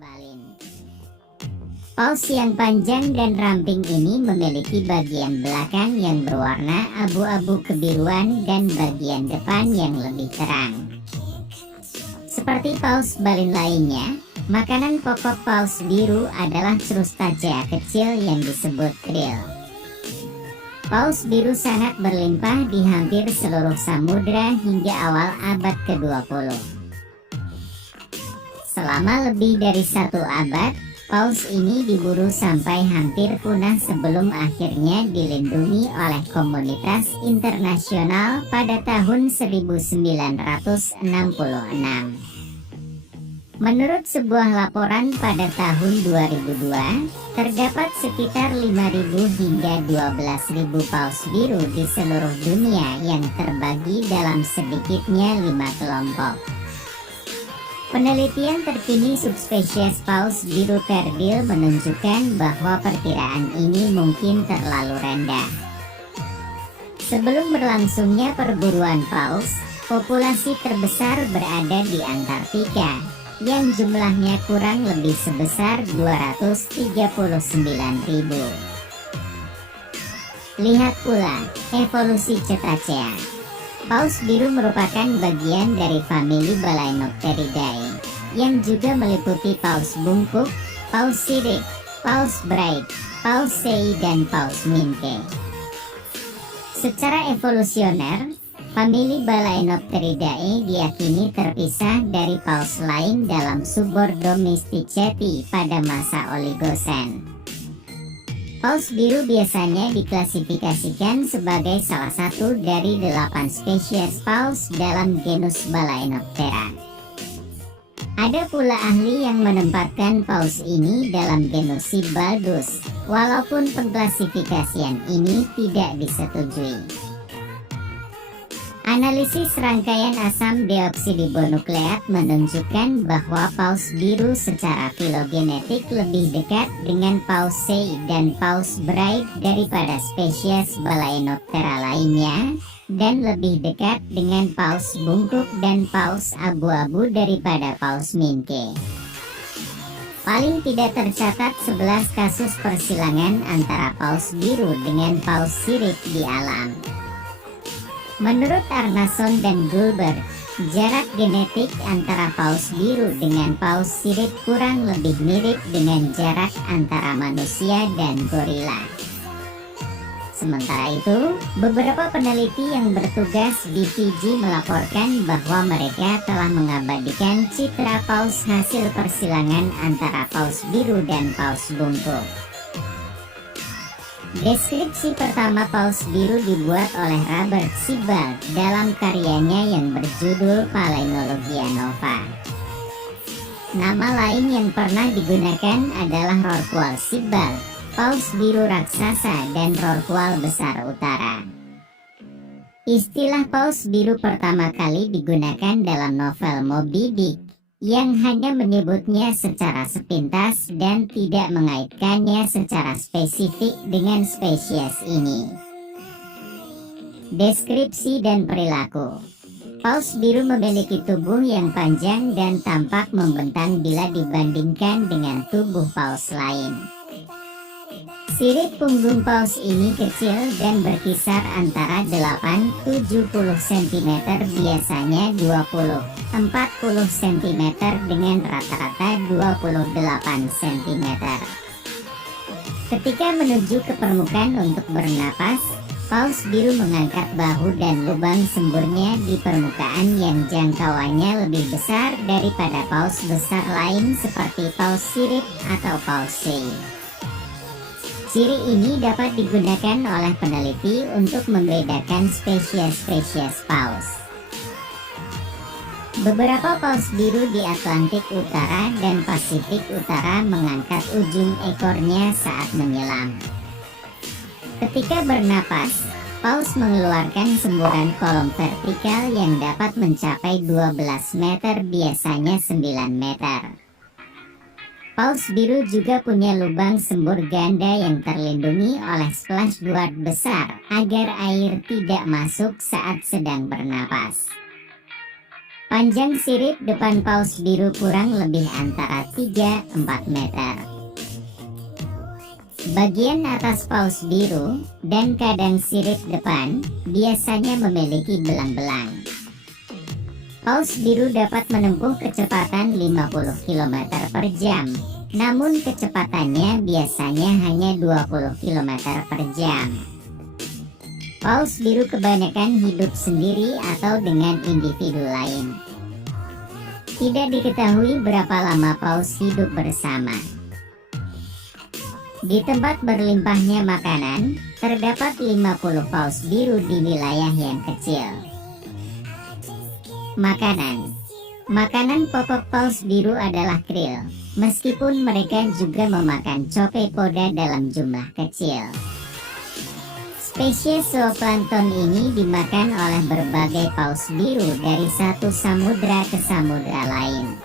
Balin. Paus yang panjang dan ramping ini memiliki bagian belakang yang berwarna abu-abu kebiruan dan bagian depan yang lebih terang. Seperti paus balin lainnya, makanan pokok paus biru adalah crustacea kecil yang disebut krill. Paus biru sangat berlimpah di hampir seluruh samudra hingga awal abad ke-20. Selama lebih dari 1 abad, paus ini diburu sampai hampir punah sebelum akhirnya dilindungi oleh komunitas internasional pada tahun 1966. Menurut sebuah laporan pada tahun 2002, terdapat sekitar 5.000 hingga 12.000 paus biru di seluruh dunia yang terbagi dalam sedikitnya 5 kelompok. Penelitian terkini subspesies paus biru perdil menunjukkan bahwa perkiraan ini mungkin terlalu rendah. Sebelum berlangsungnya perburuan paus, populasi terbesar berada di Antartika, yang jumlahnya kurang lebih sebesar 239.000. Lihat pula evolusi cetacea. Paus biru merupakan bagian dari famili Balaenopteridae, yang juga meliputi paus bungkuk, paus sirip, paus braid, paus sei, dan paus minke. Secara evolusioner, famili Balaenopteridae diyakini terpisah dari paus lain dalam subordo Mysticeti pada masa Oligosen. Paus biru biasanya diklasifikasikan sebagai salah satu dari 8 spesies paus dalam genus Balaenoptera. Ada pula ahli yang menempatkan paus ini dalam genus Sibaldus, walaupun pengklasifikasian ini tidak disetujui. Analisis rangkaian asam deoksiribonukleat menunjukkan bahwa paus biru secara filogenetik lebih dekat dengan paus sei dan paus braid daripada spesies Balaenoptera lainnya, dan lebih dekat dengan paus bungkuk dan paus abu-abu daripada paus minke. Paling tidak tercatat 11 kasus persilangan antara paus biru dengan paus sirip di alam. Menurut Arnason dan Gulbert, jarak genetik antara paus biru dengan paus sirip kurang lebih mirip dengan jarak antara manusia dan gorila. Sementara itu, beberapa peneliti yang bertugas di Fiji melaporkan bahwa mereka telah mengabadikan citra paus hasil persilangan antara paus biru dan paus bungkuk. Deskripsi pertama paus biru dibuat oleh Robert Sibbald dalam karyanya yang berjudul Palynologia Nova. Nama lain yang pernah digunakan adalah Rorqual Sibbald, paus biru raksasa, dan Rorqual besar utara. Istilah paus biru pertama kali digunakan dalam novel Moby Dick, yang hanya menyebutnya secara sepintas dan tidak mengaitkannya secara spesifik dengan spesies ini. Deskripsi dan perilaku. Paus biru memiliki tubuh yang panjang dan tampak membentang bila dibandingkan dengan tubuh paus lain. Sirip punggung paus ini kecil dan berkisar antara 8-70 cm, biasanya 20-40 cm dengan rata-rata 28 cm. Ketika menuju ke permukaan untuk bernapas, paus biru mengangkat bahu dan lubang semburnya di permukaan yang jangkauannya lebih besar daripada paus besar lain seperti paus sirip atau paus sei. Ciri ini dapat digunakan oleh peneliti untuk membedakan spesies-spesies paus. Beberapa paus biru di Atlantik Utara dan Pasifik Utara mengangkat ujung ekornya saat menyelam. Ketika bernapas, paus mengeluarkan semburan kolom vertikal yang dapat mencapai 12 meter, biasanya 9 meter. Paus biru juga punya lubang sembur ganda yang terlindungi oleh splashboard besar agar air tidak masuk saat sedang bernapas. Panjang sirip depan paus biru kurang lebih antara 3-4 meter. Bagian atas paus biru dan kadang sirip depan biasanya memiliki belang-belang. Paus biru dapat menempuh kecepatan 50 km per jam, namun kecepatannya biasanya hanya 20 km per jam. Paus biru kebanyakan hidup sendiri atau dengan individu lain. Tidak diketahui berapa lama paus hidup bersama. Di tempat berlimpahnya makanan, terdapat 50 paus biru di wilayah yang kecil. Makanan pokok paus biru adalah krill, meskipun mereka juga memakan copepoda dalam jumlah kecil. Spesies zooplankton ini dimakan oleh berbagai paus biru dari satu samudra ke samudra lain.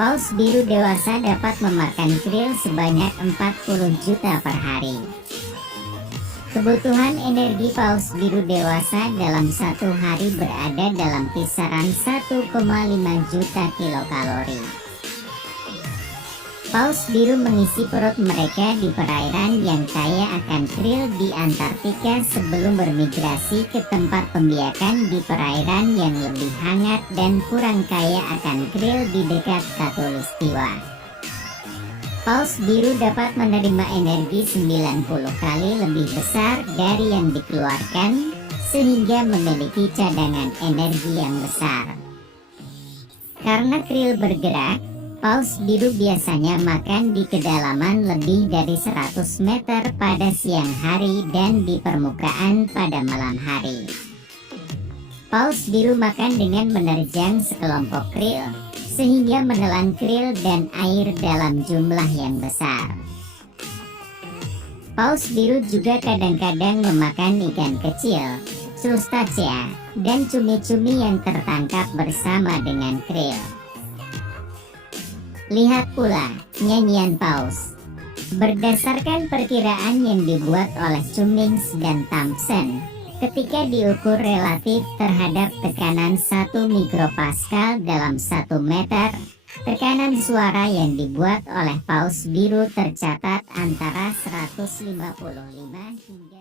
Paus biru dewasa dapat memakan krill sebanyak 40 juta per hari. Kebutuhan energi paus biru dewasa dalam satu hari berada dalam kisaran 1,5 juta kilokalori. Paus biru mengisi perut mereka di perairan yang kaya akan krill di Antartika sebelum bermigrasi ke tempat pembiakan di perairan yang lebih hangat dan kurang kaya akan krill di dekat khatulistiwa. Paus biru dapat menerima energi 90 kali lebih besar dari yang dikeluarkan, sehingga memiliki cadangan energi yang besar. Karena krill bergerak, paus biru biasanya makan di kedalaman lebih dari 100 meter pada siang hari dan di permukaan pada malam hari. Paus biru makan dengan menerjang sekelompok krill, sehingga menelan krill dan air dalam jumlah yang besar. Paus biru juga kadang-kadang memakan ikan kecil, crustacea, dan cumi-cumi yang tertangkap bersama dengan krill. Lihat pula nyanyian paus. Berdasarkan perkiraan yang dibuat oleh Cummings dan Thompson, ketika diukur relatif terhadap tekanan 1 mikropascal dalam 1 meter, tekanan suara yang dibuat oleh paus biru tercatat antara 155 hingga